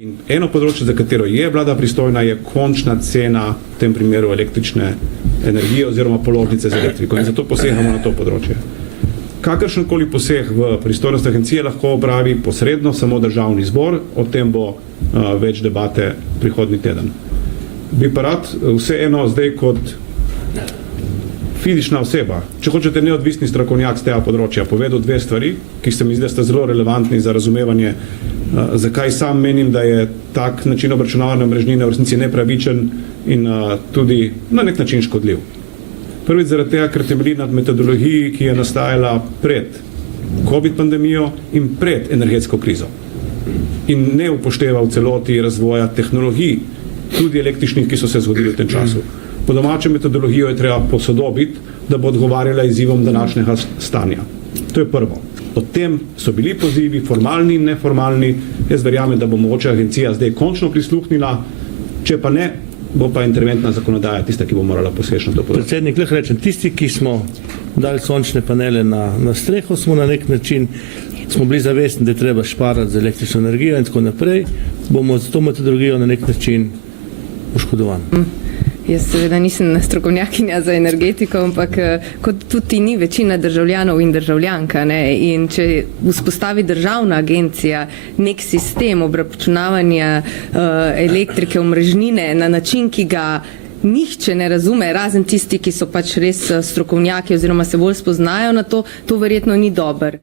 In eno področje, za katero je vlada pristojna, je končna cena, v tem primeru električne energije oziroma položnice za elektriko, in zato posegamo na to področje. Kakršenkoli poseg v pristojnost agencije lahko opravi posredno samo državni zbor, o tem bo več debate prihodnji teden. Bi pa rad vseeno zdaj kot fizična oseba, če hočete neodvisni strokovnjak z tega področja, povedal dve stvari, ki se mi zdi, da sta zelo relevantni za razumevanje, zakaj sam menim, da je tak način obračunavanja omrežnine v resnici nepravičen in tudi na nek način škodljiv. Prvič zaradi tega, ker temelji nad metodologiji, ki je nastajala pred COVID pandemijo in pred energetsko krizo. In ne upošteva v celoti razvoja tehnologij, tudi električnih, ki so se zgodili v tem času. Po domače metodologijo je treba posodobiti, da bo odgovarjala izzivom današnjega stanja. To je prvo. Potem so bili pozivi, formalni in neformalni. Jaz verjamem, da bo mogoče agencija zdaj končno prisluhnila, če pa ne, bo pa interventna zakonodaja tista, ki bo morala poseči na to področje. Predsednik, lahko rečem, tisti, ki smo dali sončne panele na streho, smo na nek način bili zavestni, da je treba šparati za električno energijo in tako naprej, bomo z to metodologijo na nek način oškodovani. Jaz seveda nisem strokovnjakinja za energetiko, ampak kot tudi ni večina državljanov in državljanka. In če vzpostavi državna agencija nek sistem obračunavanja elektrike, omrežnine na način, ki ga nihče ne razume, razen tisti, ki so pač res strokovnjaki oziroma se bolj spoznajo na to, to verjetno ni dober.